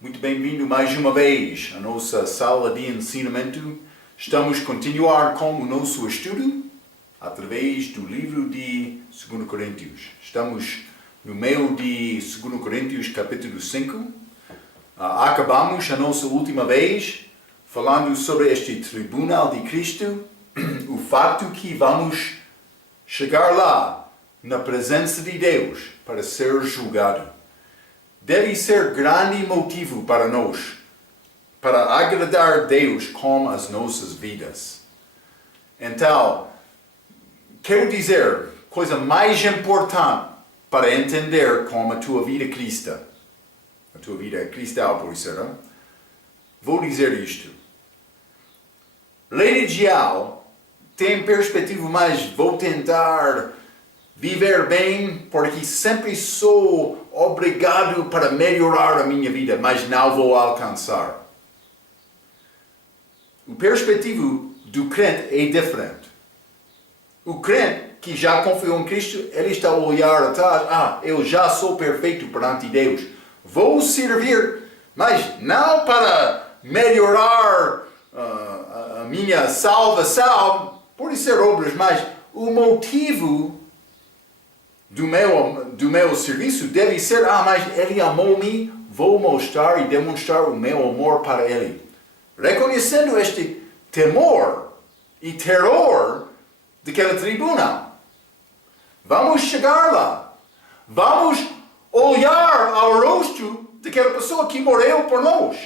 Muito bem-vindo mais uma vez à nossa sala de ensinamento. Estamos a continuar com o nosso estudo através do livro de 2 Coríntios. Estamos no meio de 2 Coríntios capítulo 5. Acabamos a nossa última vez falando sobre este tribunal de Cristo, o fato que vamos chegar lá na presença de Deus para ser julgado. Deve ser grande motivo para nós, para agradar a Deus com as nossas vidas. Então, quero dizer, coisa mais importante para entender como a tua vida cristã, a tua vida cristã, por isso, não? Vou dizer isto. Religião tem perspectiva, mas vou tentar viver bem, porque sempre sou obrigado para melhorar a minha vida, mas não vou alcançar. O perspectivo do crente é diferente. O crente que já confiou em Cristo, ele está a olhar atrás, eu já sou perfeito perante Deus. Vou servir, mas não para melhorar a minha salvação, por ser obras, mas o motivo do meu serviço deve ser, mas ele amou-me, vou mostrar e demonstrar o meu amor para ele. Reconhecendo este temor e terror daquele tribunal. Vamos chegar lá. Vamos olhar ao rosto daquela pessoa que morreu por nós.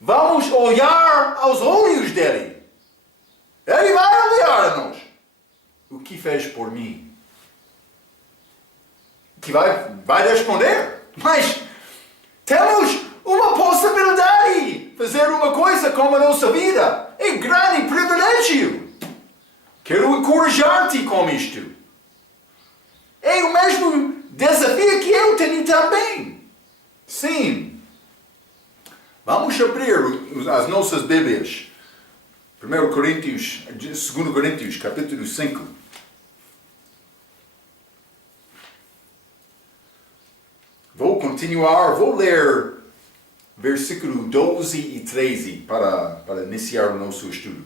Vamos olhar aos olhos dele. Ele vai olhar a nós. O que fez por mim? Que vai responder, mas temos uma possibilidade de fazer uma coisa com a nossa vida. É grande privilégio. Quero encorajar-te com isto. É o mesmo desafio que eu tenho também. Sim. Vamos abrir as nossas Bíblias. 2 Coríntios, capítulo 5. Vou continuar, vou ler versículo 12 e 13 para iniciar o nosso estudo.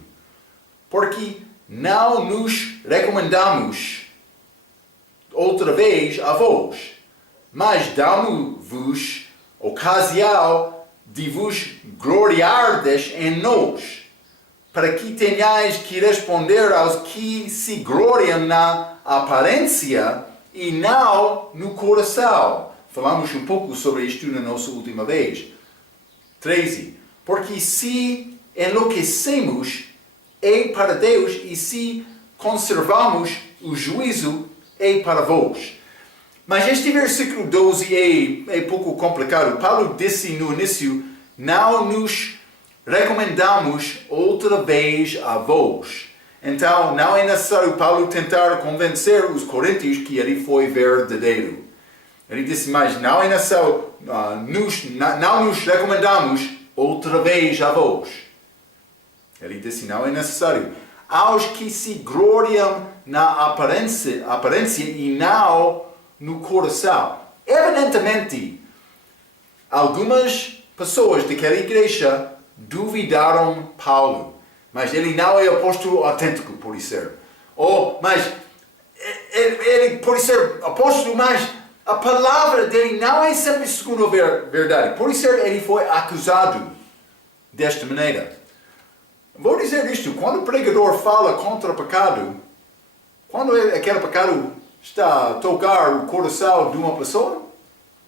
Porque não nos recomendamos outra vez a vós, mas damos-vos ocasião de vos gloriardes em nós, para que tenhais que responder aos que se gloriam na aparência e não no coração. Falamos um pouco sobre isto na nossa última vez. 13. Porque se enlouquecemos, é para Deus, e se conservamos o juízo, é para vós. Mas este versículo 12 é pouco complicado. Paulo disse no início, não nos recomendamos outra vez a vós. Então, não é necessário Paulo tentar convencer os coríntios que ele foi verdadeiro. Ele disse, mas não é necessário, não nos recomendamos outra vez a vós. Ele disse, não é necessário. Aos que se gloriam na aparência e não no coração. Evidentemente, algumas pessoas daquela igreja duvidaram Paulo. Mas ele não é apóstolo autêntico, por ser. Mas ele pode ser apóstolo, mas a palavra dele não é sempre segundo a verdade. Por isso ele foi acusado desta maneira. Vou dizer isto, quando o pregador fala contra o pecado, quando aquele pecado está a tocar o coração de uma pessoa,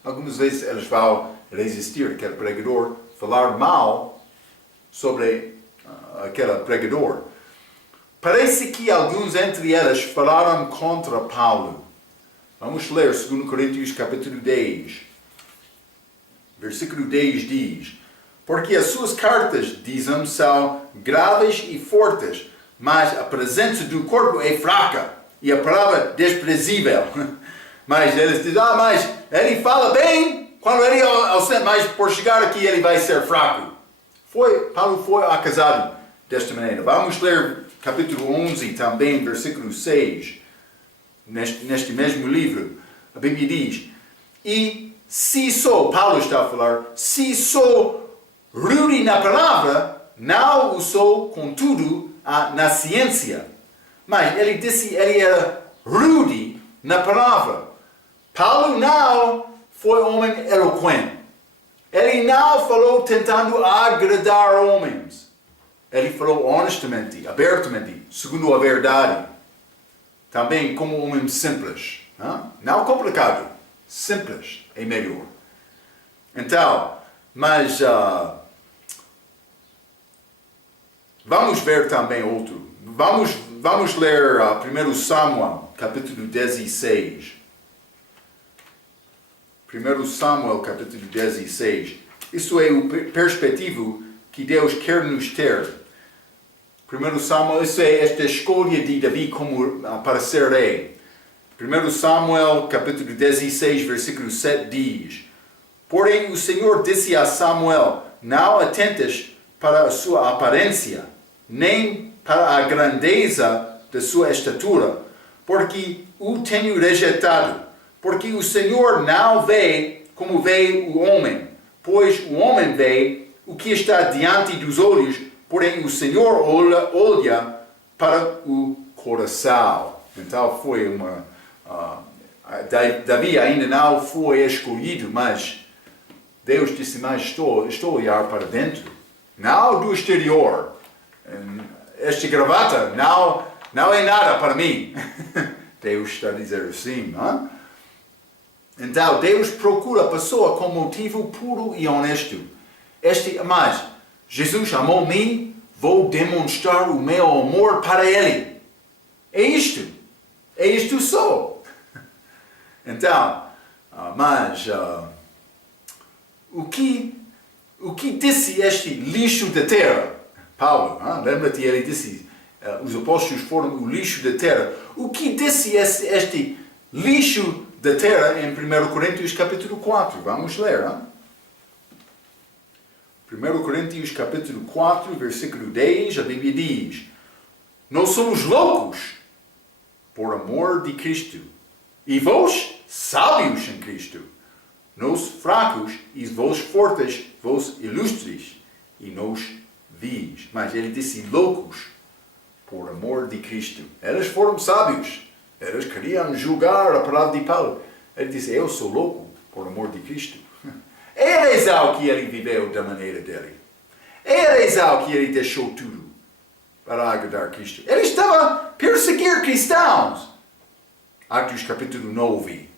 algumas vezes eles vão resistir aquele pregador, falar mal sobre aquele pregador. Parece que alguns entre eles falaram contra Paulo. Vamos ler 2 Coríntios capítulo 10. Versículo 10 diz, porque as suas cartas, dizem, são graves e fortes, mas a presença do corpo é fraca e a palavra desprezível. Mas eles dizem, mas ele fala bem quando ele ausente, mas por chegar aqui ele vai ser fraco. Paulo foi acusado desta maneira. Vamos ler capítulo 11 também, versículo 6. Neste mesmo livro, a Bíblia diz, e se sou, Paulo está a falar, se sou rude na palavra, não o sou, contudo, na ciência. Mas ele disse, ele era rude na palavra. Paulo não foi homem eloquente. Ele não falou tentando agradar homens. Ele falou honestamente, abertamente, segundo a verdade. Também como homem simples. Não complicado. Simples é melhor. Então, mas vamos ver também outro. Vamos ler 1 Samuel, capítulo 16. 1 Samuel, capítulo 16. Isso é o perspectivo que Deus quer nos ter. 1 Samuel, isso é esta escolha de Davi como para ser rei. 1 Samuel, capítulo 16, versículo 7 diz: Porém o Senhor disse a Samuel, não atentes para a sua aparência, nem para a grandeza da sua estatura, porque o tenho rejeitado. Porque o Senhor não vê como vê o homem, pois o homem vê o que está diante dos olhos, porém o Senhor olha para o coração. Então foi uma... Davi ainda não foi escolhido, mas Deus disse, mas estou a olhar para dentro, não do exterior. Esta gravata não é nada para mim. Deus está a dizer assim, não? Então, Deus procura a pessoa com motivo puro e honesto. Mas, Jesus amou-me, vou demonstrar o meu amor para Ele. É isto só. Então, o que disse este lixo da terra? Paulo, lembra-te, ele disse, os apóstolos foram o lixo da terra. O que disse este lixo da terra em 1 Coríntios capítulo 4? Vamos ler. 1 Coríntios capítulo 4, versículo 10, a Bíblia diz: Nós somos loucos por amor de Cristo, e vós sábios em Cristo. Nós fracos e vós fortes, vós ilustres, e nós vis. Mas ele disse loucos por amor de Cristo. Eles foram sábios. Eles queriam julgar a palavra de Paulo. Ele disse, eu sou louco por amor de Cristo. É a razão que ele viveu da maneira dele. É a razão que ele deixou tudo para agradar Cristo. Ele estava a perseguir cristãos. Atos capítulo 9.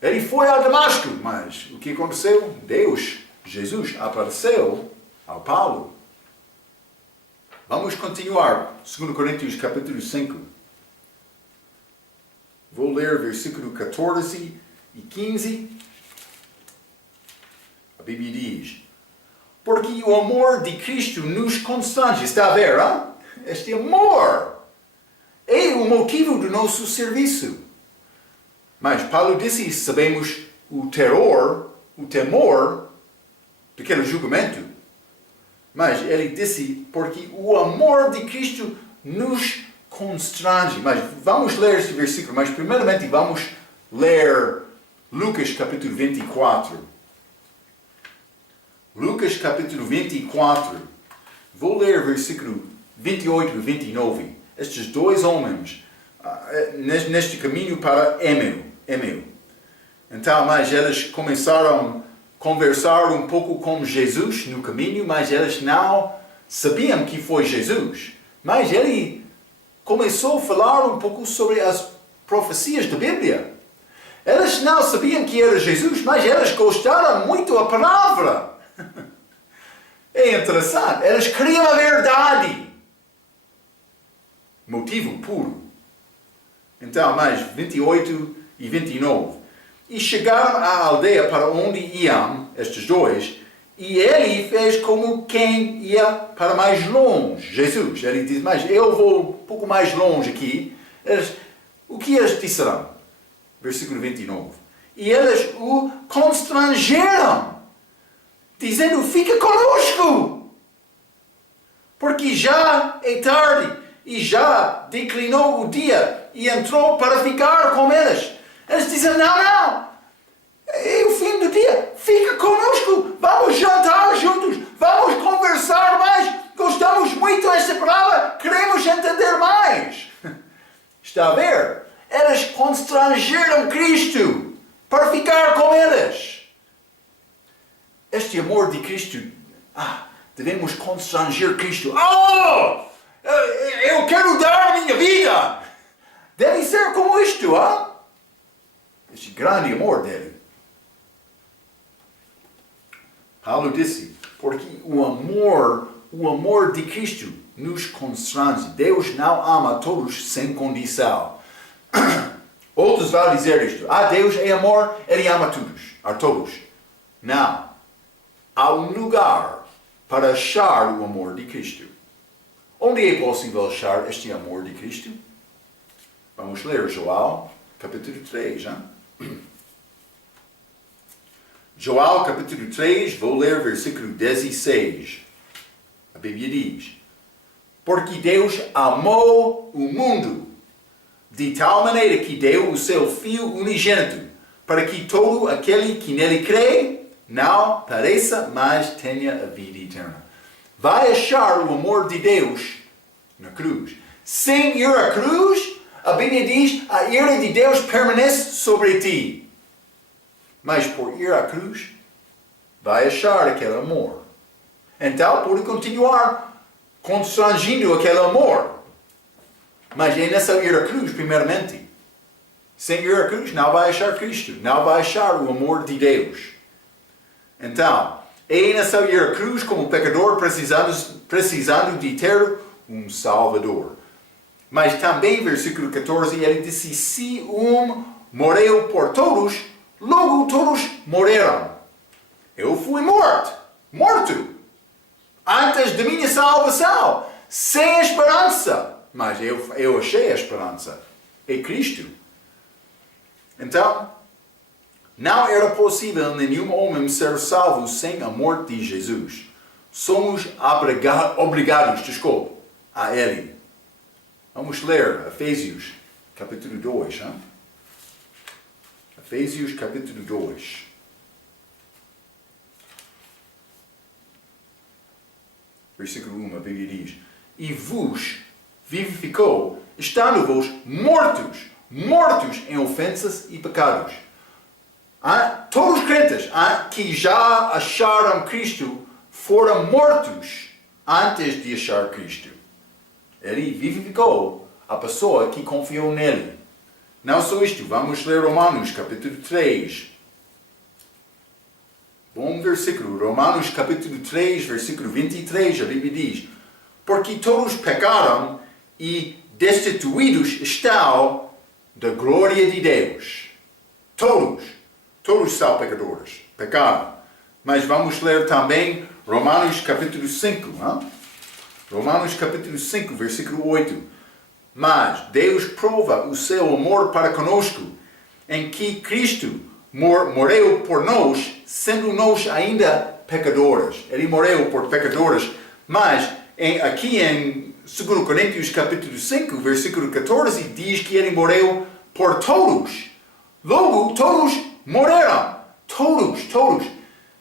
Ele foi a Damasco, mas o que aconteceu? Deus, Jesus, apareceu ao Paulo. Vamos continuar. 2 Coríntios capítulo 5. Vou ler versículo 14 e 15. A Bíblia diz: Porque o amor de Cristo nos constrange. Está a ver, hein? Este amor é o motivo do nosso serviço. Mas Paulo disse, sabemos o temor daquele julgamento. Mas ele disse, porque o amor de Cristo nos constrange. Mas vamos ler este versículo, mas primeiramente vamos ler Lucas capítulo 24. Lucas capítulo 24. Vou ler versículo 28 e 29. Estes dois homens, neste caminho para Emeu. Então, mas eles começaram a conversar um pouco com Jesus no caminho, mas eles não sabiam que foi Jesus. Mas ele começou a falar um pouco sobre as profecias da Bíblia. Eles não sabiam que era Jesus, mas eles gostaram muito da palavra. É interessante. Eles queriam a verdade. Motivo puro. Então, mais 28 e 29. E chegaram à aldeia para onde iam estes dois, e ele fez como quem ia para mais longe. Jesus, ele diz, mas eu vou um pouco mais longe aqui. O que eles disseram? Versículo 29. E eles o constrangeram, dizendo, fica conosco, porque já é tarde, e já declinou o dia, e entrou para ficar com eles. Eles dizem, não, é o fim do entender mais. Está a ver? Eles constrangeram Cristo para ficar com eles. Este amor de Cristo, devemos constranger Cristo. Eu quero dar a minha vida. Deve ser como isto, este grande amor dele. Paulo disse, porque o amor de Cristo nos constrange. Deus não ama todos sem condição. Outros vão dizer isto. Deus é amor, Ele ama a todos. Não. Há um lugar para achar o amor de Cristo. Onde é possível achar este amor de Cristo? Vamos ler João, capítulo 3. João, capítulo 3, vou ler versículo 16. A Bíblia diz, porque Deus amou o mundo de tal maneira que deu o seu Filho unigênito, para que todo aquele que nele crê não pareça, mas tenha a vida eterna. Vai achar o amor de Deus na cruz. Sem ir à cruz, a Bíblia diz, a ira de Deus permanece sobre ti. Mas por ir à cruz, vai achar aquele amor. Então, pode continuar constrangindo aquele amor. Mas é nessa ir à cruz, primeiramente. Sem ir à cruz, não vai achar Cristo. Não vai achar o amor de Deus. Então, é nessa ir à cruz como pecador precisando de ter um Salvador. Mas também, versículo 14, ele disse, se um morreu por todos, logo todos morreram. Eu fui morto, antes da minha salvação, sem esperança. Mas eu achei a esperança. É Cristo. Então, não era possível nenhum homem ser salvo sem a morte de Jesus. Somos obrigados, a Ele. Vamos ler Efésios, capítulo 2. Efésios, capítulo 2. Versículo 1, a Bíblia diz, e vos vivificou, estando-vos mortos em ofensas e pecados. Todos os crentes que já acharam Cristo foram mortos antes de achar Cristo. Ele vivificou a pessoa que confiou nele. Não só isto, vamos ler Romanos capítulo 3. Bom versículo, Romanos capítulo 3, versículo 23, a Bíblia diz, porque todos pecaram e destituídos estão da glória de Deus. Todos são pecadores, pecaram. Mas vamos ler também Romanos capítulo 5. Romanos capítulo 5, versículo 8. Mas Deus prova o seu amor para conosco, em que Cristo morreu por nós, sendo nós ainda pecadores. Ele morreu por pecadores, mas aqui em 2 Coríntios capítulo 5, versículo 14, diz que ele morreu por todos. Logo, todos morreram. Todos.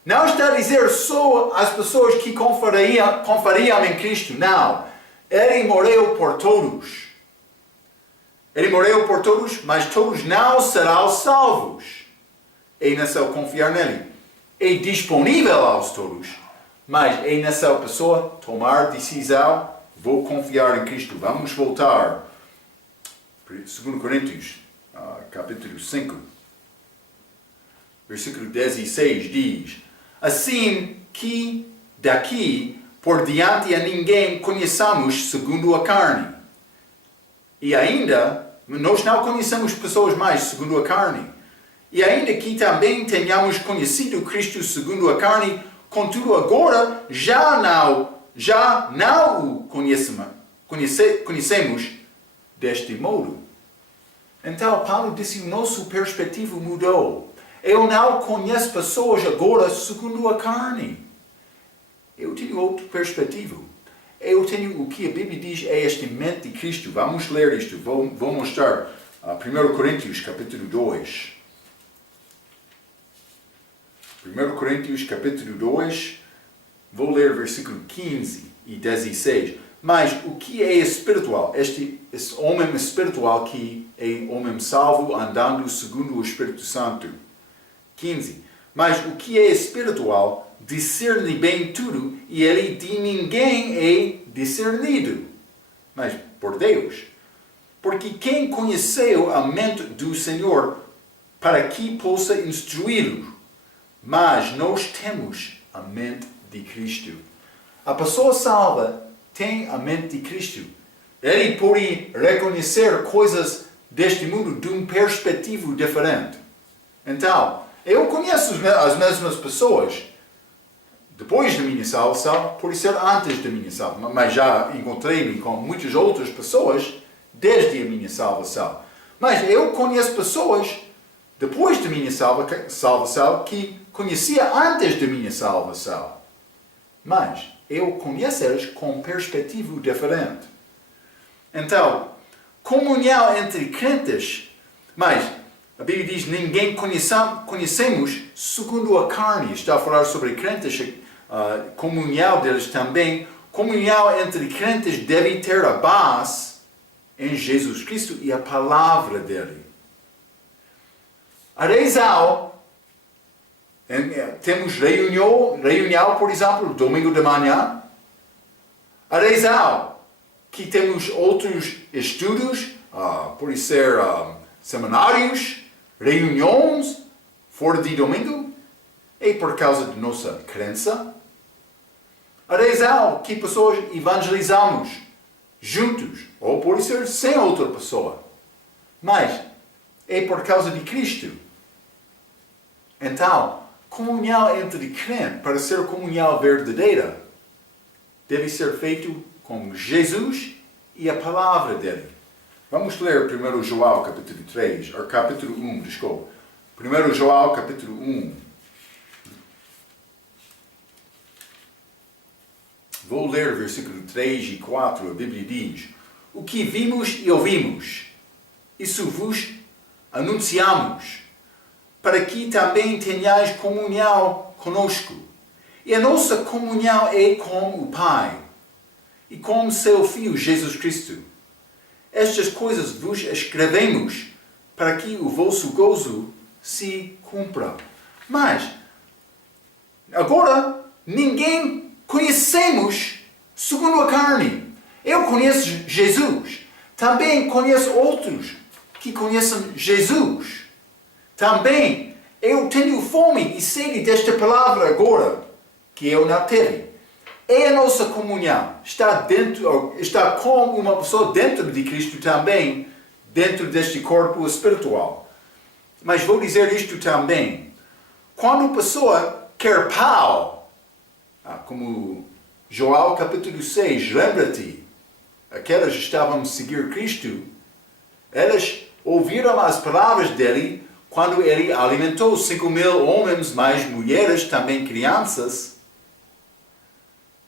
Não está a dizer só as pessoas que confariam em Cristo. Não. Ele morreu por todos. Ele morreu por todos, mas todos não serão salvos. É necessário confiar nele. É disponível aos todos, mas é necessário a pessoa tomar decisão. Vou confiar em Cristo. Vamos voltar. 2 Coríntios, capítulo 5. Versículo 16 diz, assim que daqui por diante a ninguém conheçamos segundo a carne. E ainda, nós não conhecemos pessoas mais segundo a carne. E ainda que também tenhamos conhecido Cristo segundo a carne, contudo agora já não o conhecemos deste modo. Então Paulo disse, o nosso perspectiva mudou. Eu não conheço pessoas agora segundo a carne. Eu tenho outra perspectiva. Eu tenho o que a Bíblia diz é este mente de Cristo. Vamos ler isto. Vou mostrar 1 Coríntios capítulo 2. 1 Coríntios capítulo 2. Vou ler versículo 15 e 16. Mas o que é espiritual? Esse homem espiritual que é homem salvo andando segundo o Espírito Santo. 15. Mas o que é espiritual discerne bem tudo e ele de ninguém é discernido, mas por Deus. Porque quem conheceu a mente do Senhor para que possa instruí-lo? Mas nós temos a mente de Cristo. A pessoa salva tem a mente de Cristo. Ele pode reconhecer coisas deste mundo de uma perspectiva diferente. Então, eu conheço as mesmas pessoas depois da minha salvação, pode ser antes da minha salvação, mas já encontrei-me com muitas outras pessoas desde a minha salvação. Mas eu conheço pessoas depois da minha salvação que conhecia antes da minha salvação. Mas eu conheço eles com perspectiva diferente. Então, comunhão entre crentes, mas a Bíblia diz, ninguém conhecemos segundo a carne. Está a falar sobre crentes, comunhão deles também. Comunhão entre crentes deve ter a base em Jesus Cristo e a palavra dele. A razão, temos reunião, por exemplo, domingo de manhã. A razão que temos outros estudos, pode ser seminários, reuniões fora de domingo, é por causa de nossa crença. A razão que pessoas evangelizamos juntos, ou pode ser sem outra pessoa, mas é por causa de Cristo. Então, comunhão entre crentes, para ser comunhão verdadeira, deve ser feito com Jesus e a palavra dele. Vamos ler 1 João capítulo 3, ou capítulo 1, desculpa. 1 João capítulo 1. Vou ler versículo 3 e 4, a Bíblia diz: o que vimos e ouvimos, isso vos anunciamos, para que também tenhais comunhão conosco. E a nossa comunhão é com o Pai e com seu Filho Jesus Cristo. Estas coisas vos escrevemos para que o vosso gozo se cumpra. Mas, agora, ninguém conhecemos segundo a carne. Eu conheço Jesus. Também conheço outros que conhecem Jesus. Também eu tenho fome e sede desta palavra agora, que eu não tive. É a nossa comunhão. Está com uma pessoa dentro de Cristo também, dentro deste corpo espiritual. Mas vou dizer isto também. Quando a pessoa quer pau, como João capítulo 6, lembra-te, aquelas que estavam a seguir Cristo, elas ouviram as palavras dele quando ele alimentou 5.000 homens, mais mulheres, também crianças.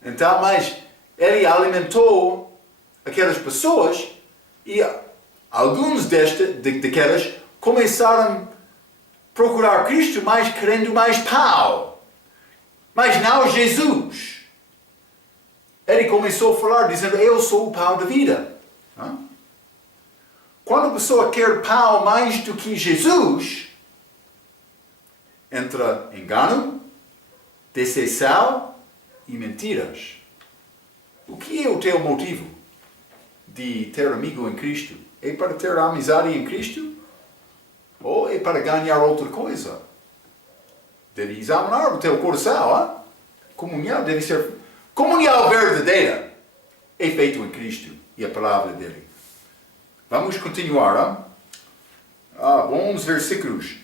Então, mas ele alimentou aquelas pessoas e alguns daquelas começaram a procurar Cristo, mas querendo mais pau. Mas não Jesus. Ele começou a falar, dizendo, eu sou o pão da vida. Quando a pessoa quer pão mais do que Jesus, entra engano, decepção e mentiras. O que é o teu motivo de ter amigo em Cristo? É para ter amizade em Cristo? Ou é para ganhar outra coisa? Deve examinar o teu coração. Comunhão deve ser... Comunhão verdadeira é feito em Cristo e a palavra dele. Vamos continuar. Bons versículos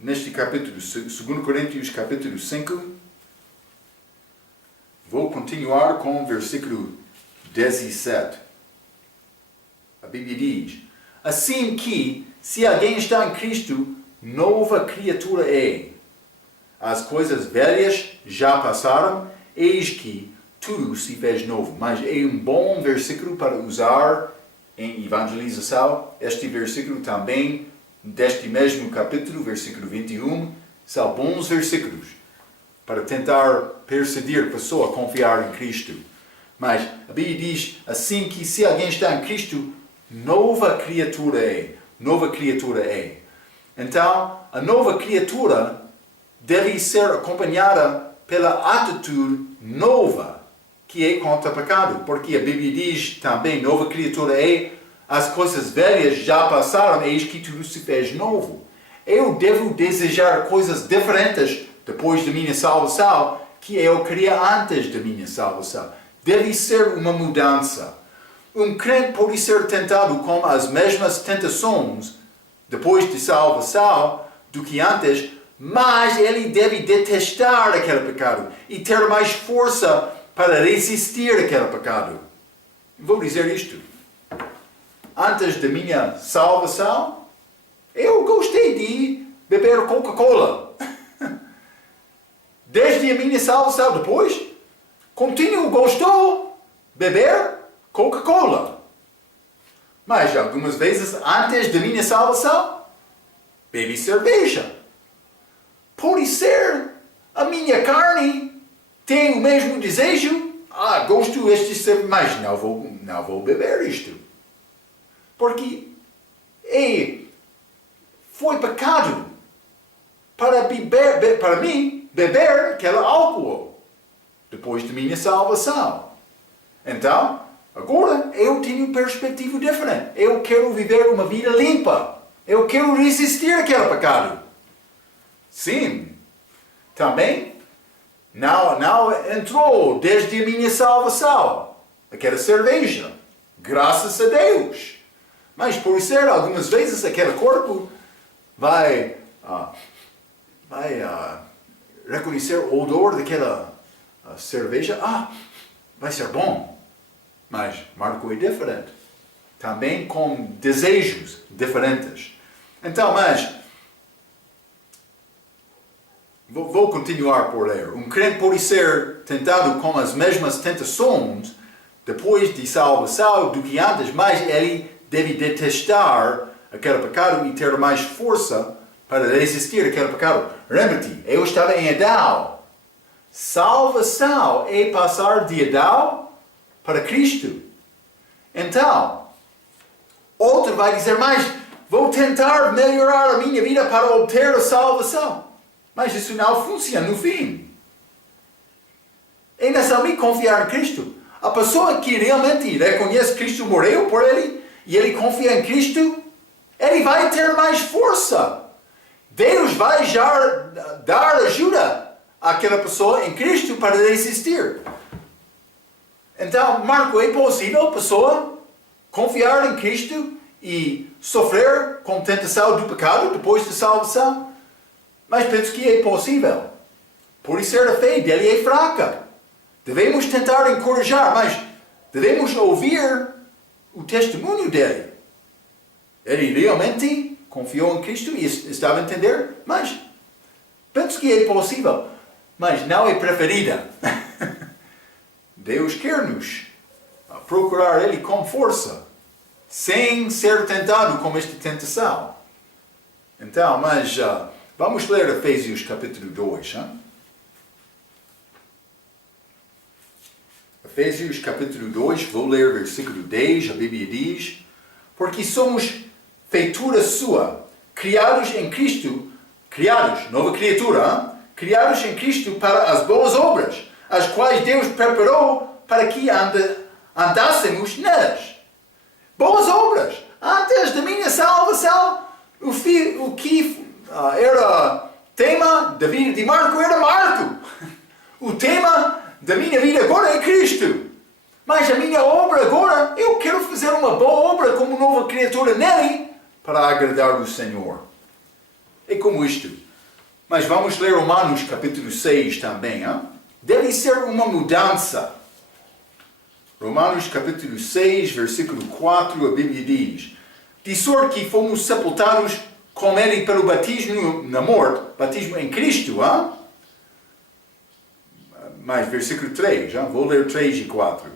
neste capítulo, 2 Coríntios capítulo 5. Vou continuar com o versículo 17. A Bíblia diz: assim que, se alguém está em Cristo, nova criatura é. As coisas velhas já passaram, eis que tudo se fez novo. Mas é um bom versículo para usar em evangelização. Este versículo também, deste mesmo capítulo, versículo 21, são bons versículos para tentar persuadir a pessoa a confiar em Cristo. Mas a Bíblia diz assim que se alguém está em Cristo, nova criatura é. Nova criatura é. Então, a nova criatura deve ser acompanhada pela atitude nova, que é contra o pecado. Porque a Bíblia diz também, nova criatura é, as coisas velhas já passaram, eis que tudo se fez novo. Eu devo desejar coisas diferentes depois da minha salvação, que eu queria antes da minha salvação. Deve ser uma mudança. Um crente pode ser tentado com as mesmas tentações depois de salvação do que antes, mas ele deve detestar aquele pecado e ter mais força para resistir àquele pecado. Vou dizer isto. Antes da minha salvação, eu gostei de beber Coca-Cola. Desde a minha salvação, depois, continuo gostou de beber Coca-Cola. Mas algumas vezes, antes da minha salvação, bebi cerveja. Pode ser a minha carne tem o mesmo desejo. Gosto deste cerveja, mas não vou beber isto. Porque foi pecado para mim beber aquele álcool depois da minha salvação. Então, agora eu tenho perspectiva diferente. Eu quero viver uma vida limpa. Eu quero resistir àquele pecado. Sim. Também não entrou desde a minha salvação aquela cerveja. Graças a Deus. Mas por ser algumas vezes aquele corpo vai reconhecer o odor daquela cerveja. Vai ser bom. Mas Marco é diferente. Também com desejos diferentes. Então, mas vou continuar por ler. Um crente pode ser tentado com as mesmas tentações depois de salvação do que antes, mas ele deve detestar aquele pecado e ter mais força para resistir àquele pecado. Lembra-te, eu estava em Adão. Salvação é passar de Adão para Cristo. Então, outro vai dizer, mas vou tentar melhorar a minha vida para obter a salvação. Mas isso não funciona no fim. É necessário confiar em Cristo. A pessoa que realmente reconhece que Cristo morreu por ele e ele confia em Cristo, ele vai ter mais força. Deus vai já dar ajuda àquela pessoa em Cristo para resistir. Então, Marco, é possível a pessoa confiar em Cristo e sofrer com tentação do pecado depois da salvação? Mas penso que é possível. Por isso a fé dele é fraca. Devemos tentar encorajar, mas devemos ouvir o testemunho dele. Ele realmente confiou em Cristo e estava a entender, mas penso que é possível, mas não é preferida. Deus quer-nos procurar Ele com força, sem ser tentado com esta tentação. Então, mas vamos ler Efésios capítulo 2. Efésios capítulo 2, vou ler versículo 10, a Bíblia diz: porque somos feitura sua, criados em Cristo, nova criatura, criados em Cristo para as boas obras, as quais Deus preparou para que andássemos nelas. Boas obras. Antes da minha salvação, o que era tema da vida de Marco era Marco. O tema da minha vida agora é Cristo. Mas a minha obra agora, eu quero fazer uma boa obra como nova criatura nele para agradar o Senhor. É como isto. Mas vamos ler Romanos capítulo 6 também. Deve ser uma mudança. Romanos capítulo 6, versículo 4, a Bíblia diz: de sorte que fomos sepultados com ele pelo batismo na morte, batismo em Cristo. Mais versículo 3, vou ler 3 e 4.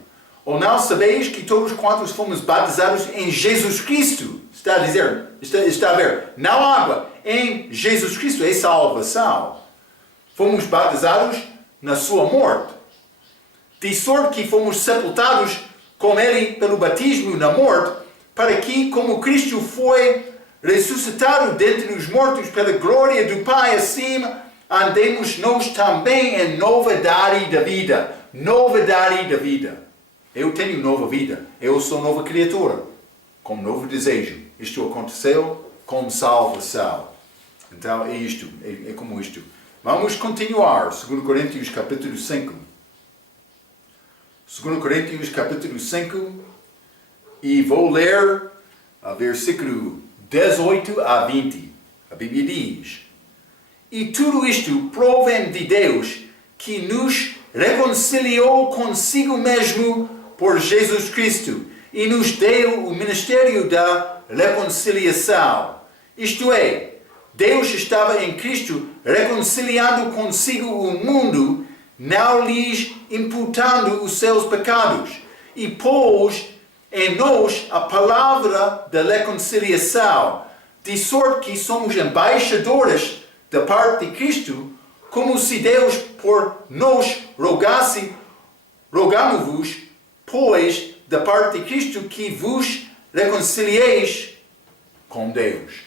Ou não sabeis que todos quantos fomos batizados em Jesus Cristo, está a ver, não água, em Jesus Cristo, é salvação. Fomos batizados na sua morte. de sorte que fomos sepultados com ele pelo batismo na morte, para que, como Cristo foi ressuscitado dentre os mortos pela glória do Pai acima, andemos nós também em novidade da vida. Novidade da vida. Eu tenho nova vida. Eu sou nova criatura. Com novo desejo. Isto aconteceu com salvação. Então é isto. É como isto. Vamos continuar. 2 Coríntios capítulo 5. 2 Coríntios capítulo 5. E vou ler o versículo 18 a 20. A Bíblia diz: E tudo isto provém de Deus, que nos reconciliou consigo mesmo por Jesus Cristo e nos deu o ministério da reconciliação. Isto é, Deus estava em Cristo reconciliando consigo o mundo, não lhes imputando os seus pecados, e pôs em nós a palavra da reconciliação, de sorte que somos embaixadores da parte de Cristo, como se Deus por nós rogasse. Rogamo-vos, pois, da parte de Cristo, que vos reconcilieis com Deus.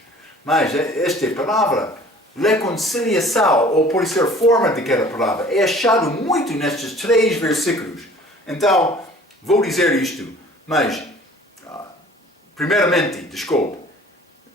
Mas esta palavra, reconciliação, ou por ser forma daquela palavra, é achado muito nestes 3 versículos. Então, vou dizer isto, mas, primeiramente, desculpe,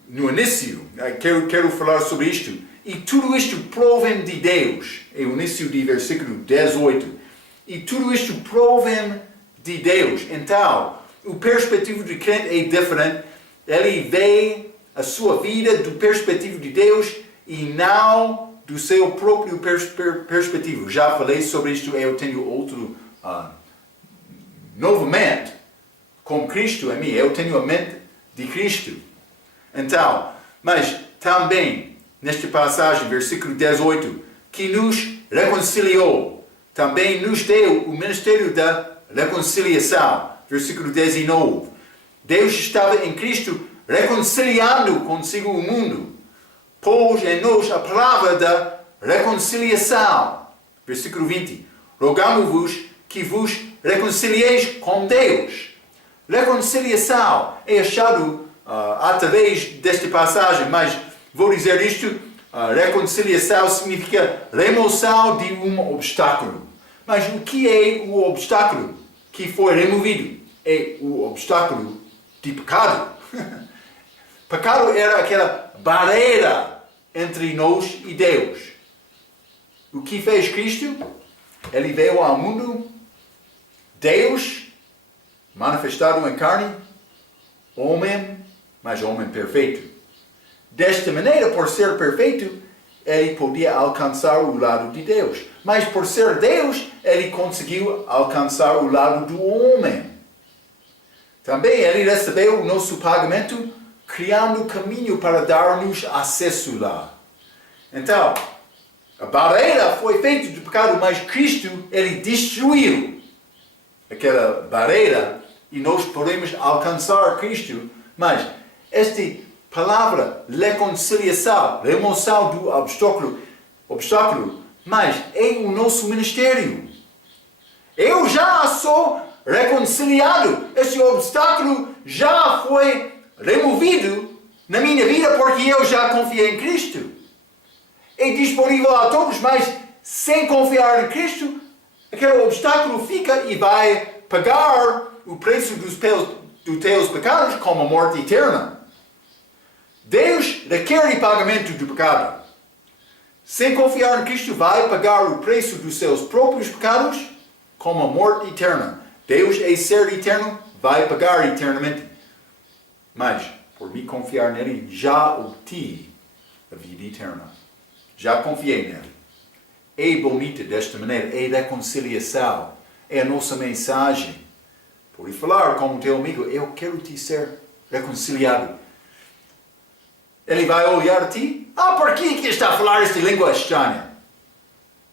no início, quero falar sobre isto, e tudo isto provém de Deus, é o início do versículo 18, e tudo isto provém de Deus. Então, o perspectivo do crente é diferente, ele vê a sua vida do perspectivo de Deus e não do seu próprio perspectivo. Já falei sobre isto, eu tenho outro, novamente, com Cristo em mim, eu tenho a mente de Cristo. Então, mas também, nesta passagem, versículo 18, que nos reconciliou, também nos deu o ministério da reconciliação. Versículo 19. Deus estava em Cristo reconciliando consigo o mundo, pôs em nós a palavra da reconciliação. Versículo 20. Rogamo-vos que vos reconcilieis com Deus. Reconciliação é achado através desta passagem, mas vou dizer isto, reconciliação significa remoção de um obstáculo. Mas o que é o obstáculo que foi removido? É o obstáculo de pecado. Pecado era aquela barreira entre nós e Deus. O que fez Cristo? Ele veio ao mundo, Deus, manifestado em carne, homem, mas homem perfeito. Desta maneira, por ser perfeito, ele podia alcançar o lado de Deus. Mas por ser Deus, ele conseguiu alcançar o lado do homem. Também ele recebeu o nosso pagamento, criando caminho para dar-nos acesso lá. Então, a barreira foi feita de pecado, mas Cristo, ele destruiu aquela barreira e nós podemos alcançar Cristo. Mas esta palavra, reconciliação, remoção do obstáculo, mas é o nosso ministério. Eu já sou reconciliado. Este obstáculo já foi removido na minha vida porque eu já confiei em Cristo. É disponível a todos, mas sem confiar em Cristo, aquele obstáculo fica e vai pagar o preço dos teus pecados como a morte eterna. Deus requer o pagamento do pecado. Sem confiar em Cristo, vai pagar o preço dos seus próprios pecados como a morte eterna. Deus é ser eterno, vai pagar eternamente. Mas, por me confiar nele, já obtive a vida eterna. Já confiei nele. É bonita desta maneira, é reconciliação, é a nossa mensagem. Por falar com o teu amigo, eu quero te ser reconciliado. Ele vai olhar a ti, por que está a falar esta língua estranha?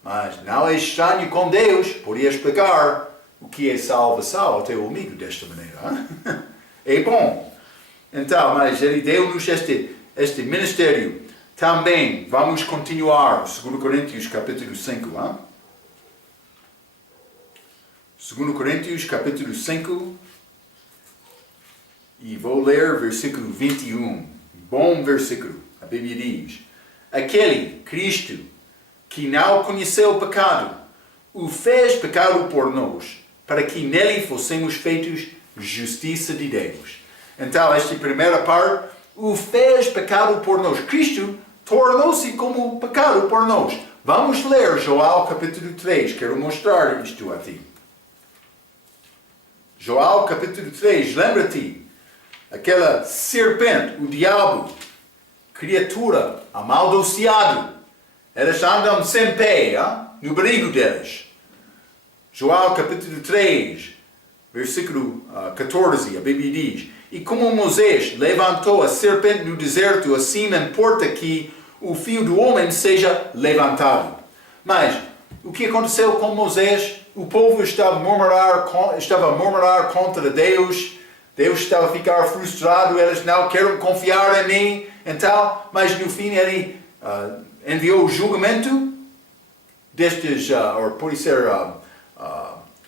Mas não é estranho com Deus, podia explicar o que é salvação ao teu amigo desta maneira. É bom. Então, mas ele deu-nos este ministério. Também, vamos continuar, 2 Coríntios capítulo 5. 2 Coríntios, capítulo 5, e vou ler versículo 21. Bom versículo. A Bíblia diz: aquele Cristo que não conheceu o pecado, o fez pecado por nós, para que nele fossemos feitos justiça de Deus. Então, esta primeira parte, o fez pecado por nós. Cristo tornou-se como pecado por nós. Vamos ler Joel capítulo 3, quero mostrar isto a ti. Joel capítulo 3, lembra-te, aquela serpente, o diabo, criatura, amaldiçoado, elas andam sem pé, no barigo delas. Joel capítulo 3, versículo 14, a Bíblia diz: e como Moisés levantou a serpente no deserto, assim importa que o Filho do Homem seja levantado. Mas o que aconteceu com Moisés? O povo estava a murmurar contra Deus. Deus estava a ficar frustrado. Eles não querem confiar em mim. Então, mas no fim ele enviou o julgamento destes, ou pode ser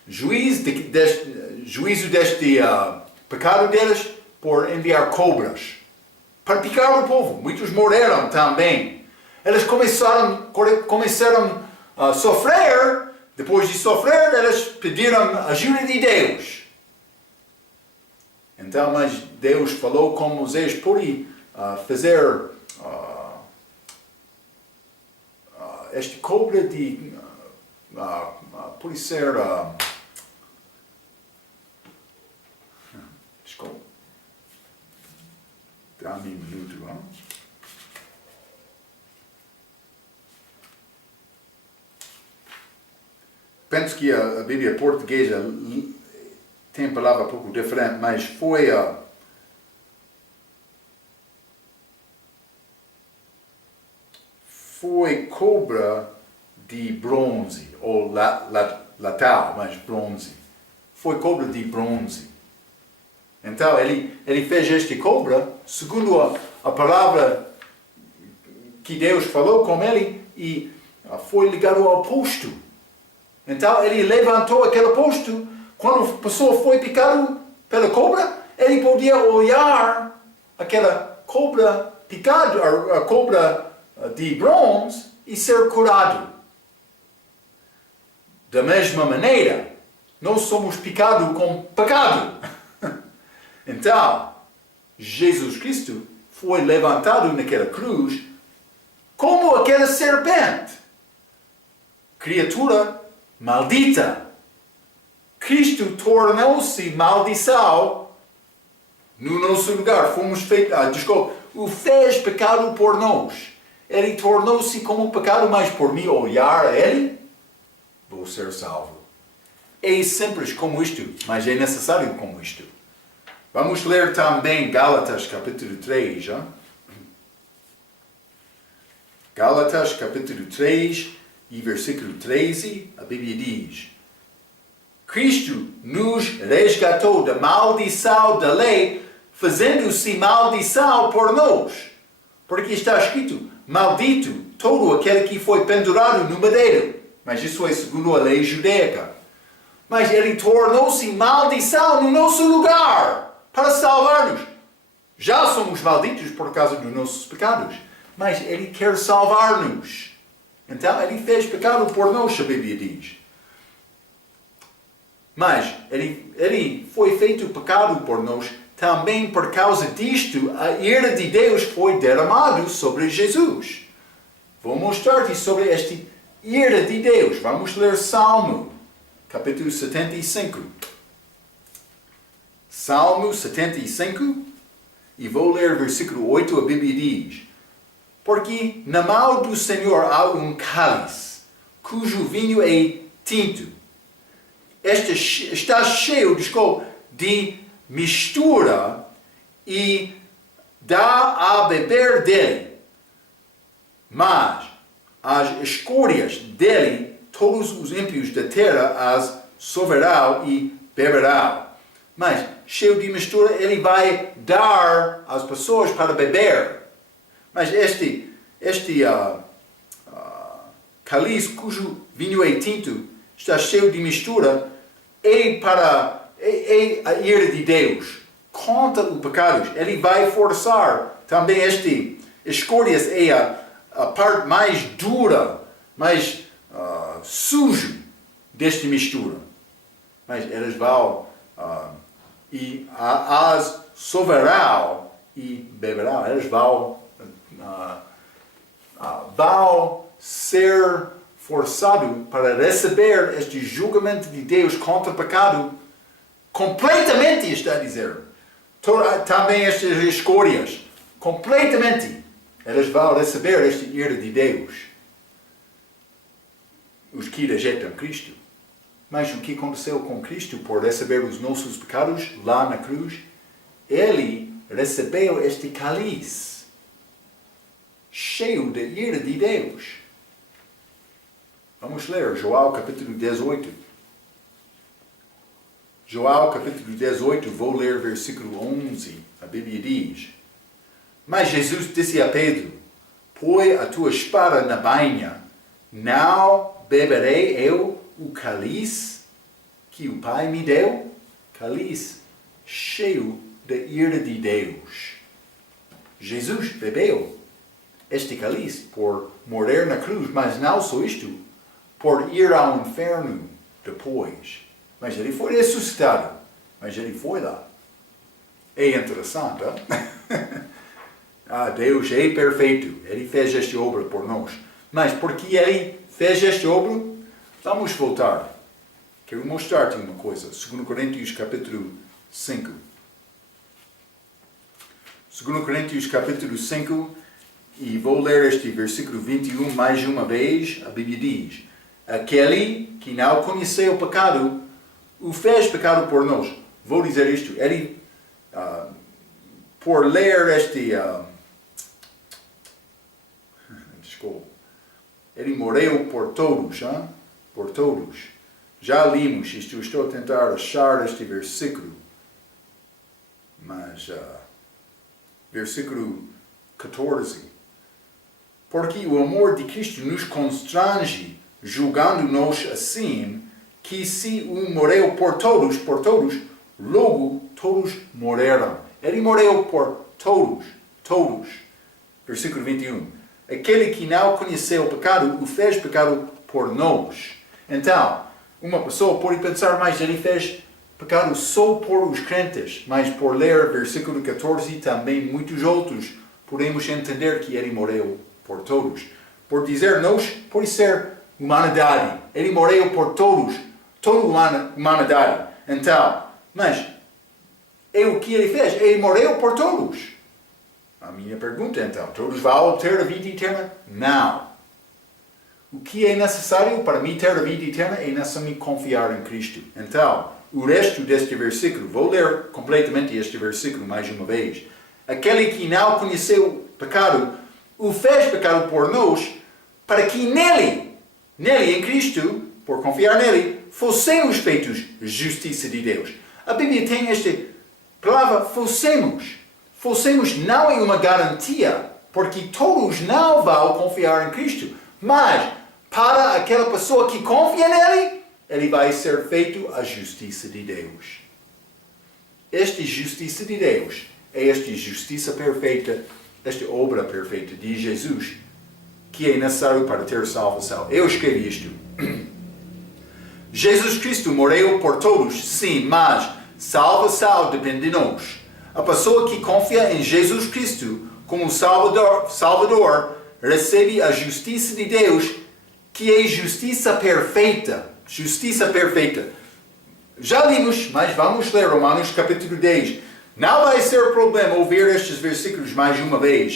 juízo deste pecado deles, por enviar cobras para picar o povo. Muitos morreram também. Eles começaram a sofrer. Depois de sofrer, eles pediram ajuda de Deus. Então, mas Deus falou com Moisés: pode fazer este cobra de pode ser desculpa, dá-me um minuto, não? Penso que a Bíblia portuguesa tem palavra um pouco diferente, mas foi cobra de bronze, ou latal, mas bronze. Foi cobra de bronze. Então ele fez este cobra, segundo a palavra que Deus falou com ele, e foi ligado ao posto. Então ele levantou aquele posto. Quando a pessoa foi picada pela cobra, ele podia olhar aquela cobra picada, a cobra de bronze, e ser curado. Da mesma maneira, nós somos picados com pecado. Então, Jesus Cristo foi levantado naquela cruz como aquela serpente, criatura maldita. Cristo tornou-se maldição no nosso lugar. Fomos feitos, o fez pecado por nós. Ele tornou-se como pecado, mas por mim olhar a ele, vou ser salvo. É simples como isto, mas é necessário como isto. Vamos ler também Gálatas capítulo 3. Gálatas capítulo 3 e versículo 13, a Bíblia diz: Cristo nos resgatou da maldição da lei, fazendo-se maldição por nós. Porque está escrito: maldito todo aquele que foi pendurado no madeiro. Mas isso é segundo a lei judaica. Mas ele tornou-se maldição no nosso lugar, para salvar-nos. Já somos malditos por causa dos nossos pecados, mas ele quer salvar-nos. Então ele fez pecado por nós, a Bíblia diz. Mas ele foi feito pecado por nós, também por causa disto a ira de Deus foi derramada sobre Jesus. Vou mostrar-te sobre esta ira de Deus. Vamos ler Salmo, capítulo 75. Salmo 75, e vou ler versículo 8, a Bíblia diz: porque na mão do Senhor há um cálice, cujo vinho é tinto. Este está cheio de mistura, e dá a beber dele. Mas as escórias dele, todos os ímpios da terra as soverão e beberão. Mas, cheio de mistura, ele vai dar às pessoas para beber. Mas este cálice cujo vinho é tinto está cheio de mistura, é a ira de Deus contra o pecado. Ele vai forçar também escórias é a parte mais dura, mais sujo desta mistura. Mas eles vão e as soverão e beberão. Eles vão ser forçados para receber este julgamento de Deus contra o pecado completamente, está a dizer. Também estas escórias, completamente, elas vão receber esta ira de Deus. Os que rejeitam Cristo. Mas o que aconteceu com Cristo por receber os nossos pecados lá na cruz? Ele recebeu este cálice cheio de ira de Deus. Vamos ler João capítulo 18. João capítulo 18, vou ler versículo 11. A Bíblia diz: Mas Jesus disse a Pedro: Põe a tua espada na bainha, não beberei eu o cálice que o Pai me deu? Cálice cheio da ira de Deus. Jesus bebeu este cálice por morrer na cruz, mas não só isto, por ir ao inferno depois. Mas ele foi ressuscitado, mas ele foi lá. É interessante, Deus é perfeito, ele fez esta obra por nós. Mas porque ele fez esta obra, vamos voltar. Quero mostrar-te uma coisa. 2 Coríntios capítulo 5. 2 Coríntios capítulo 5, e vou ler este versículo 21 mais uma vez. A Bíblia diz: Aquele que não conheceu o pecado, o fez pecado por nós. Vou dizer isto. Ele, por ler este... desculpa. Ele morreu por todos, por todos. Já limos isto, estou a tentar achar este versículo. Mas, versículo 14. Porque o amor de Cristo nos constrange, julgando-nos assim, que se o morreu por todos, logo todos morreram. Ele morreu por todos. Versículo 21. Aquele que não conheceu o pecado, o fez pecado por nós. Então, uma pessoa pode pensar, mas ele fez pecado só por os crentes. Mas por ler versículo 14, também muitos outros, podemos entender que ele morreu por todos. Por dizer nós, pode ser humanidade. Ele morreu por todos, toda a humanidade. Então, mas, o que ele fez? Ele morreu por todos. A minha pergunta então, todos vão ter a vida eterna? Não. O que é necessário para mim ter a vida eterna é necessário confiar em Cristo. Então, o resto deste versículo, vou ler completamente este versículo mais uma vez. Aquele que não conheceu o pecado, o fez pecado por nós, para que nele, em Cristo, por confiar nele, fossemos feitos justiça de Deus. A Bíblia tem esta palavra, fossemos. Fossemos não é uma garantia, porque todos não vão confiar em Cristo. Mas, para aquela pessoa que confia nele, ele vai ser feito a justiça de Deus. Esta justiça de Deus é esta justiça perfeita, esta obra perfeita de Jesus, que é necessário para ter salvação. Eu escrevi isto. Jesus Cristo morreu por todos, sim, mas salvação depende de nós. A pessoa que confia em Jesus Cristo como Salvador recebe a justiça de Deus, que é justiça perfeita. Justiça perfeita. Já limos, mas vamos ler Romanos capítulo 10. Não vai ser problema ouvir estes versículos mais uma vez.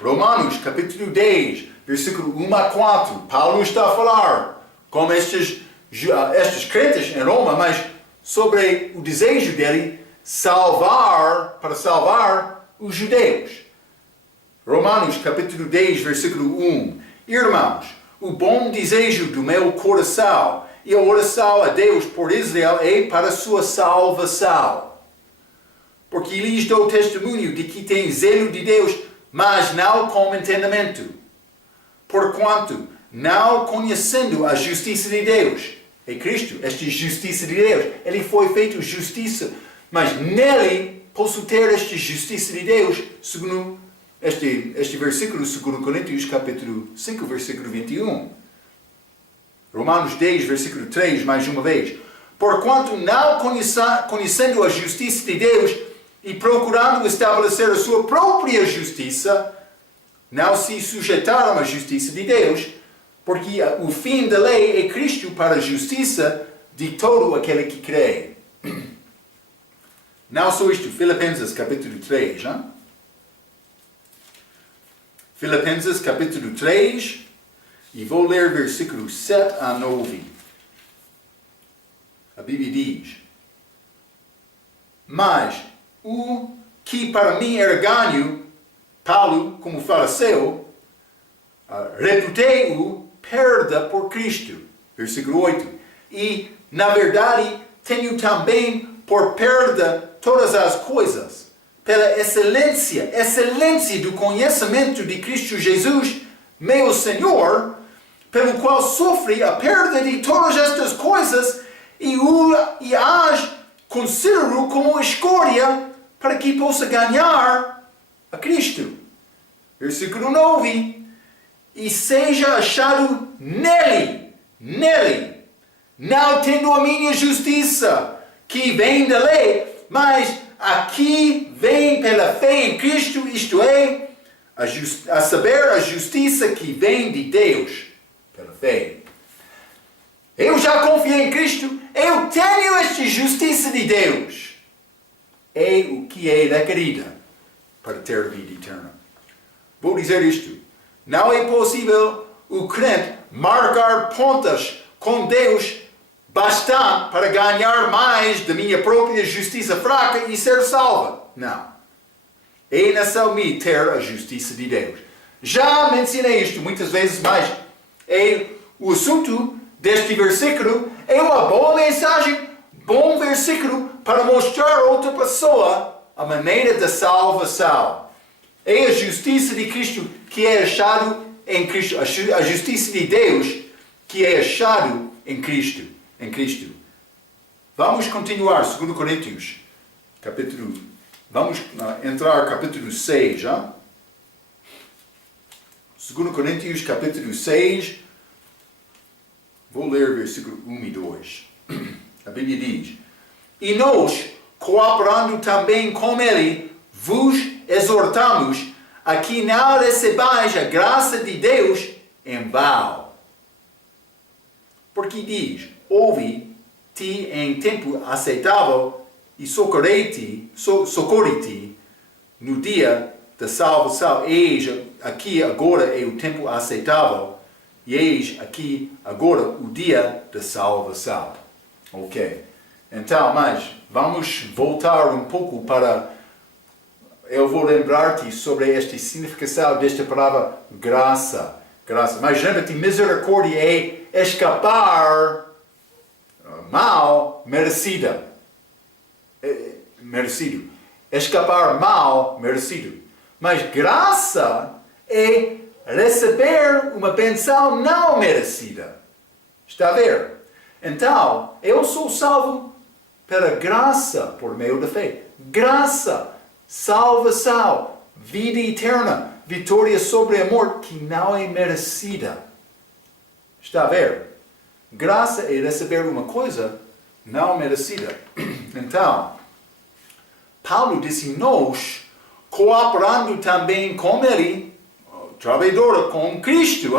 Romanos capítulo 10, versículo 1 a 4. Paulo está a falar com estes crentes em Roma, mas sobre o desejo dele para salvar os judeus. Romanos capítulo 10, versículo 1. Irmãos, o bom desejo do meu coração e a oração a Deus por Israel é para a sua salvação. Porque lhes dou testemunho de que tem zelo de Deus, mas não com entendimento. Porquanto, não conhecendo a justiça de Deus, é Cristo, esta justiça de Deus. Ele foi feito justiça, mas nele posso ter esta justiça de Deus, segundo este versículo, 2 Coríntios, capítulo 5, versículo 21. Romanos 10, versículo 3, mais uma vez. Porquanto não conhecendo a justiça de Deus e procurando estabelecer a sua própria justiça, não se sujeitaram à justiça de Deus, porque o fim da lei é Cristo para a justiça de todo aquele que crê. Não só isto, Filipenses capítulo 3. Hein? Filipenses capítulo 3, e vou ler versículos 7 a 9. A Bíblia diz: mas o que para mim era ganho, Paulo, como fariseu, reputei-o perda por Cristo. Versículo 8. E, na verdade, tenho também por perda todas as coisas, pela excelência do conhecimento de Cristo Jesus, meu Senhor, pelo qual sofri a perda de todas estas coisas e as considero como escória para que possa ganhar a Cristo. Versículo 9. E seja achado nele, não tendo a minha justiça, que vem da lei, mas aqui vem pela fé em Cristo, isto é, a saber a justiça que vem de Deus, pela fé. Eu já confiei em Cristo, eu tenho esta justiça de Deus. É o que é requerida para ter a vida eterna. Vou dizer isto. Não é possível o crente marcar pontas com Deus bastante para ganhar mais da minha própria justiça fraca e ser salva. Não. É necessário ter a justiça de Deus. Já mencionei isto muitas vezes, mas o assunto deste versículo é uma boa mensagem, bom versículo para mostrar a outra pessoa a maneira da salvação. É a justiça de Cristo que é achado em Cristo. A justiça de Deus que é achado em Cristo. Vamos continuar, 2 Coríntios, vamos entrar no capítulo 6, já? 2 Coríntios, capítulo 6, vou ler versículo 1 e 2. A Bíblia diz: e nós, cooperando também com ele, vos exortamos a que não recebais a graça de Deus em vão. Porque diz: ouvi-te em tempo aceitável e socorri-te no dia da salvação. Eis aqui agora é o tempo aceitável e eis aqui agora o dia da salvação. Ok. Então, mas vamos voltar um pouco para... Eu vou lembrar-te sobre esta significação desta palavra graça. Mas lembra-te, misericórdia é escapar mal merecido. Escapar mal merecido. Mas graça é receber uma bênção não merecida. Está a ver? Então, eu sou salvo pela graça por meio da fé. Graça, salvação, vida eterna, vitória sobre a morte que não é merecida. Está a ver? Graça é receber uma coisa não merecida. Então, Paulo disse: nós, cooperando também com ele, trabalhador com Cristo,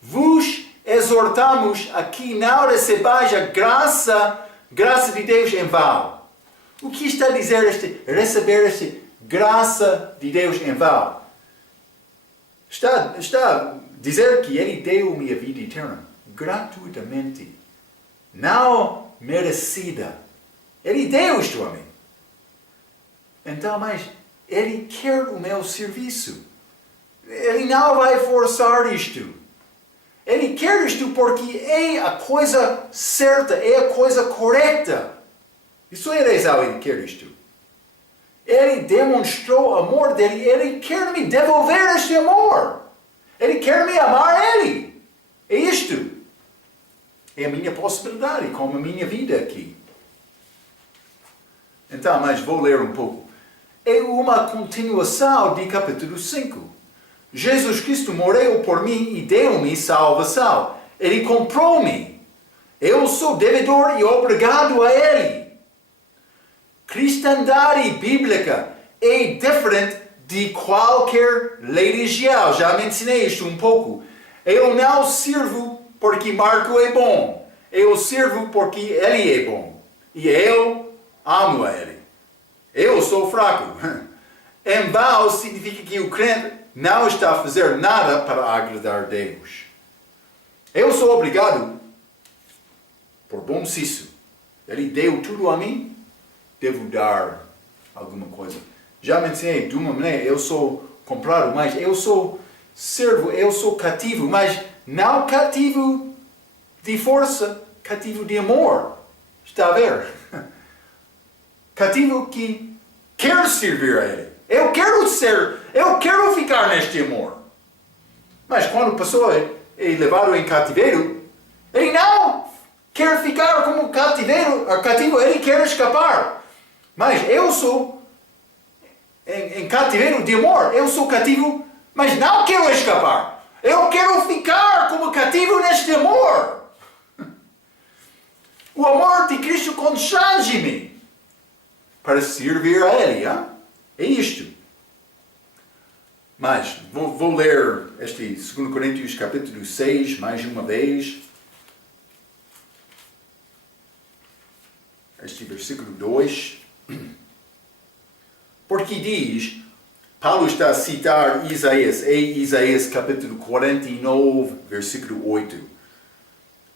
vos exortamos a que não recebais a graça de Deus em vão. O que está a dizer receber esta graça de Deus em vão? Está a dizer que Ele deu minha vida eterna gratuitamente, não merecida. Ele deu isto a mim. Então, mas Ele quer o meu serviço. Ele não vai forçar isto. Ele quer isto porque é a coisa certa, é a coisa correta. Isso é a razão Ele quer isto. Ele demonstrou o amor dele, Ele quer me devolver este amor. Ele quer me amar Ele. É isto. É a minha possibilidade, como a minha vida aqui. Então, mas vou ler um pouco. É uma continuação de capítulo 5. Jesus Cristo morreu por mim e deu-me salvação. Ele comprou-me. Eu sou devedor e obrigado a Ele. Cristandade bíblica é diferente de qualquer lei religião. Já mencionei isto um pouco. Eu não sirvo porque Marco é bom. Eu sirvo porque ele é bom. E eu amo a ele. Eu sou fraco. Em vão significa que o crente não está a fazer nada para agradar a Deus. Eu sou obrigado por bom senso. Ele deu tudo a mim. Devo dar alguma coisa. Já mencionei de uma maneira, eu sou comprado, mas eu sou servo, eu sou cativo, mas não cativo de força, cativo de amor. Está a ver? Cativo que quer servir a Ele. Eu quero ficar neste amor. Mas quando a pessoa é levado em cativeiro, ele não quer ficar como cativo, ele quer escapar. Mas eu sou em cativeiro de amor, eu sou cativo, mas não quero escapar. Eu quero ficar como cativo neste amor. O amor de Cristo constrange-me para servir a Ele. Hein? É isto. Mas vou ler este 2 Coríntios capítulo 6 mais uma vez. Este versículo 2. Porque diz, Paulo está a citar Isaías, Isaías capítulo 49, versículo 8.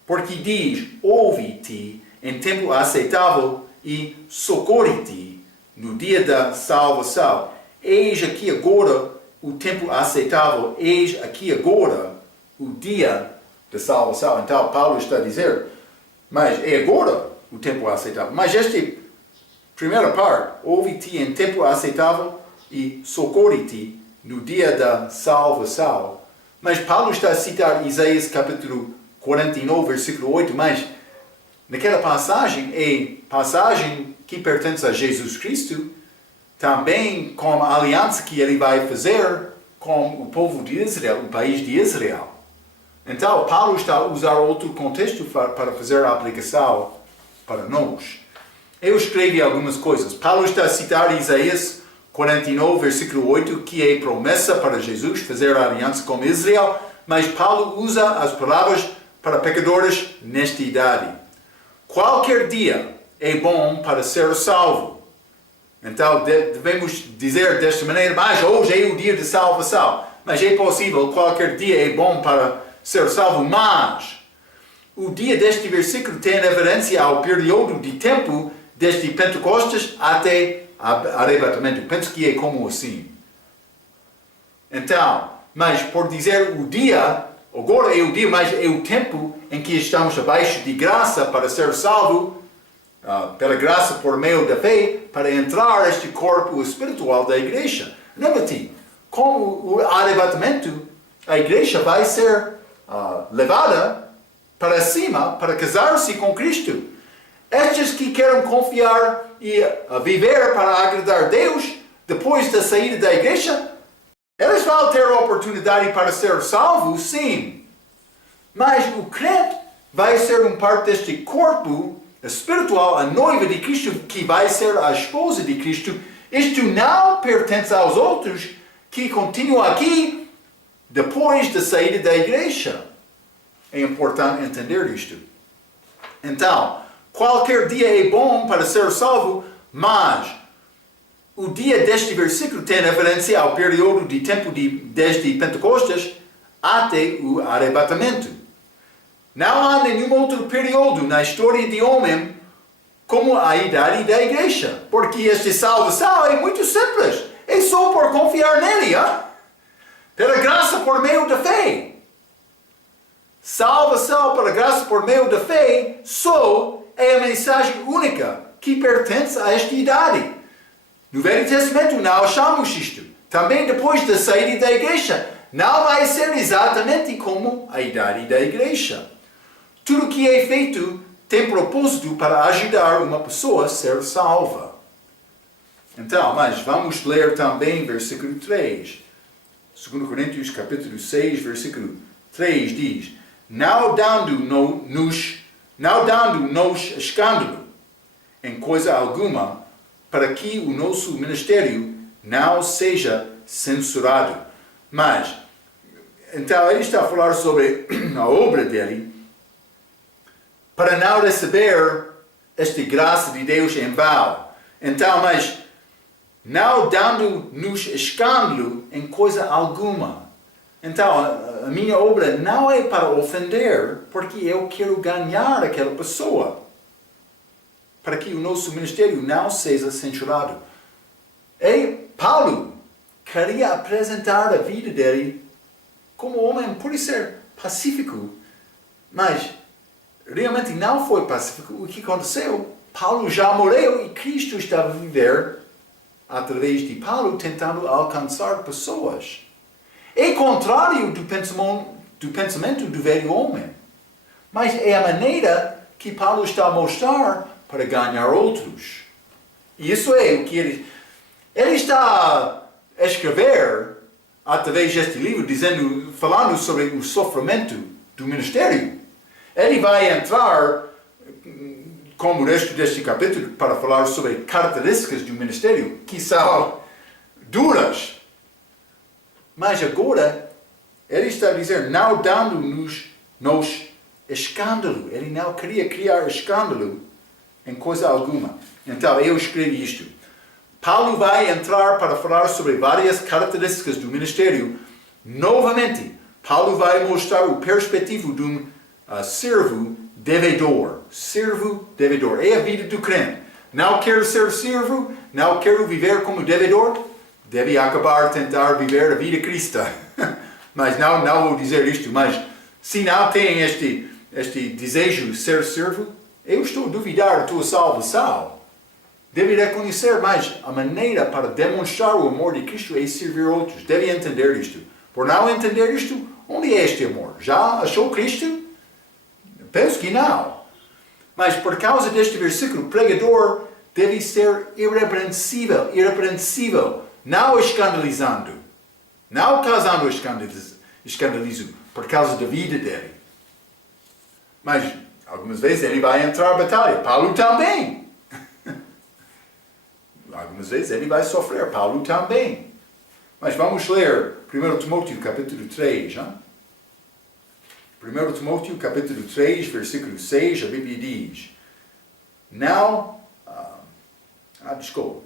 Porque diz, ouve-te em tempo aceitável e socorre-te no dia da salvação. Eis aqui agora o tempo aceitável, eis aqui agora o dia da salvação. Então Paulo está a dizer, mas é agora o tempo aceitável. Mas primeira parte, ouve-te em tempo aceitável e socorre-te no dia da salvação. Mas Paulo está a citar Isaías capítulo 49, versículo 8, mas naquela passagem, é passagem que pertence a Jesus Cristo, também com a aliança que ele vai fazer com o povo de Israel, o país de Israel. Então, Paulo está a usar outro contexto para fazer a aplicação para nós. Eu escrevi algumas coisas. Paulo está a citar Isaías 49, versículo 8, que é promessa para Jesus fazer a aliança com Israel, mas Paulo usa as palavras para pecadores nesta idade. Qualquer dia é bom para ser salvo. Então devemos dizer desta maneira, mas hoje é o dia de salvação. Mas é possível, qualquer dia é bom para ser salvo, mas o dia deste versículo tem referência ao período de tempo desde Pentecostes até arrebatamento. Penso que é como assim. Então, mas por dizer o dia, agora é o dia, mas é o tempo em que estamos abaixo de graça para ser salvo, pela graça por meio da fé, para entrar este corpo espiritual da igreja. Lembra-te, com o arrebatamento, a igreja vai ser levada para cima, para casar-se com Cristo. Estes que querem confiar e viver para agradar a Deus, depois da saída da igreja, eles vão ter a oportunidade para ser salvos, sim. Mas o crente vai ser um parte deste corpo espiritual, a noiva de Cristo, que vai ser a esposa de Cristo. Isto não pertence aos outros que continuam aqui depois da saída da igreja. É importante entender isto. Então, qualquer dia é bom para ser salvo, mas o dia deste versículo tem referência ao período de tempo desde Pentecostes até o arrebatamento. Não há nenhum outro período na história de homem como a idade da igreja, porque esta salvação é muito simples. É só por confiar nele, pela graça por meio da fé. Salvação pela graça por meio da fé só é a mensagem única que pertence a esta idade. No Velho Testamento não achamos isto. Também depois da saída da igreja, não vai ser exatamente como a idade da igreja. Tudo que é feito tem propósito para ajudar uma pessoa a ser salva. Então, mas vamos ler também versículo 3. 2 Coríntios capítulo 6, versículo 3 diz: Não dando-nos escândalo em coisa alguma, para que o nosso ministério não seja censurado. Mas, então ele está a falar sobre a obra dele, para não receber esta graça de Deus em vão. Então, mas não dando-nos escândalo em coisa alguma. Então, a minha obra não é para ofender, porque eu quero ganhar aquela pessoa, para que o nosso ministério não seja censurado. E Paulo queria apresentar a vida dele como homem, pode ser pacífico, mas realmente não foi pacífico. O que aconteceu? Paulo já morreu e Cristo estava a viver através de Paulo, tentando alcançar pessoas. É contrário do pensamento do velho homem. Mas é a maneira que Paulo está a mostrar para ganhar outros. E isso é o que ele está a escrever através deste livro, falando sobre o sofrimento do ministério. Ele vai entrar, como o resto deste capítulo, para falar sobre características do ministério, que são duras. Mas agora, ele está a dizer, não dando-nos escândalo. Ele não queria criar escândalo em coisa alguma. Então, eu escrevi isto. Paulo vai entrar para falar sobre várias características do ministério. Novamente, Paulo vai mostrar o perspectivo de um servo devedor. Servo devedor. É a vida do crente. Não quero ser servo, não quero viver como devedor. Deve acabar tentar viver a vida cristã. Mas não vou dizer isto. Mas se não tem este desejo de ser servo, eu estou a duvidar da tua salvação. Deve reconhecer mais a maneira para demonstrar o amor de Cristo é servir outros. Deve entender isto. Por não entender isto, onde é este amor? Já achou Cristo? Penso que não. Mas por causa deste versículo, o pregador deve ser irrepreensível, não escandalizando, não causando escandalizo por causa da vida dele. Mas algumas vezes ele vai entrar em batalha. Paulo também. Algumas vezes ele vai sofrer. Paulo também. Mas vamos ler 1 Timóteo capítulo 3. Hein? 1 Timóteo capítulo 3, versículo 6, a Bíblia diz: desculpa.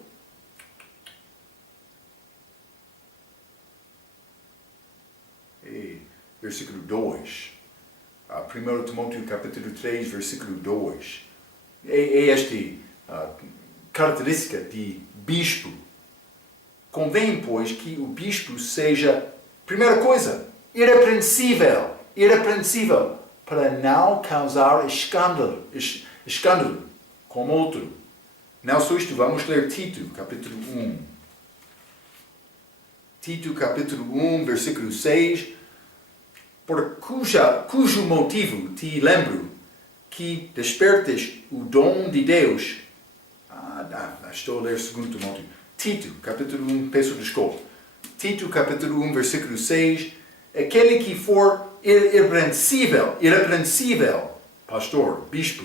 Versículo 2. 1 Timóteo capítulo 3, versículo 2. É esta característica de bispo. Convém, pois, que o bispo seja, primeira coisa, irrepreensível, para não causar escândalo como outro. Não só isto, vamos ler Tito, capítulo 1. Tito, capítulo 1, versículo 6. Por cujo motivo te lembro que despertes o dom de Deus. Estou a ler 2 Timóteo. Tito, capítulo 1, peço desculpa. Tito, capítulo 1, versículo 6. Aquele que for irrepreensível, pastor, bispo,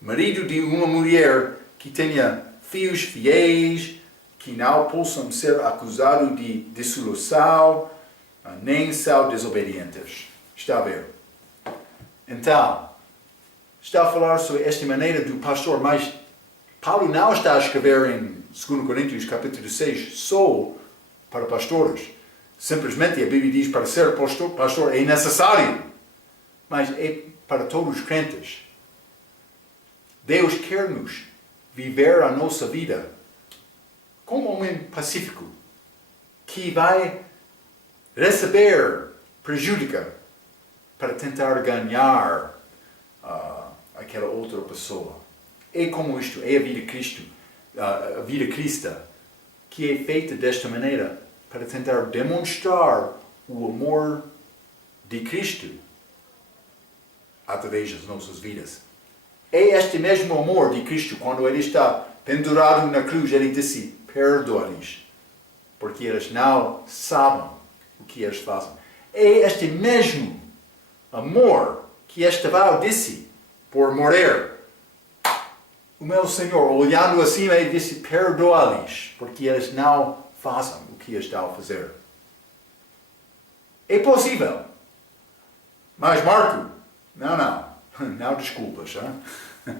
marido de uma mulher que tenha filhos fiéis, que não possam ser acusados de dissolução, nem são desobedientes. Está a ver? Então, está a falar sobre esta maneira do pastor, mas Paulo não está a escrever em 2 Coríntios capítulo 6 só para pastores. Simplesmente a Bíblia diz para ser pastor é necessário, mas é para todos os crentes. Deus quer-nos viver a nossa vida como um homem pacífico, que vai receber prejuízo para tentar ganhar aquela outra pessoa. É como isto, é a vida cristã, que é feita desta maneira para tentar demonstrar o amor de Cristo. através das nossas vidas. É este mesmo amor de Cristo, quando Ele está pendurado na cruz, Ele disse, perdoa-lhes, porque eles não sabem o que eles fazem. É este mesmo amor que Estevão disse por morrer. O meu Senhor, olhando acima, Ele disse, perdoa-lhes, porque eles não fazem o que estão a fazer. É possível. Mas Marco, não desculpas. Hein?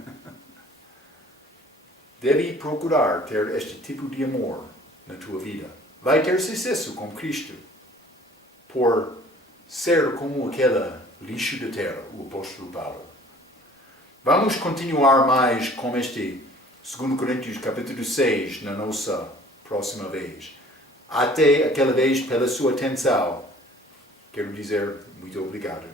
Deve procurar ter este tipo de amor na tua vida. Vai ter sucesso com Cristo por ser como aquele lixo da terra, o apóstolo Paulo. Vamos continuar mais com este 2 Coríntios capítulo 6 na nossa próxima vez. Até aquela vez, pela sua atenção, quero dizer muito obrigado.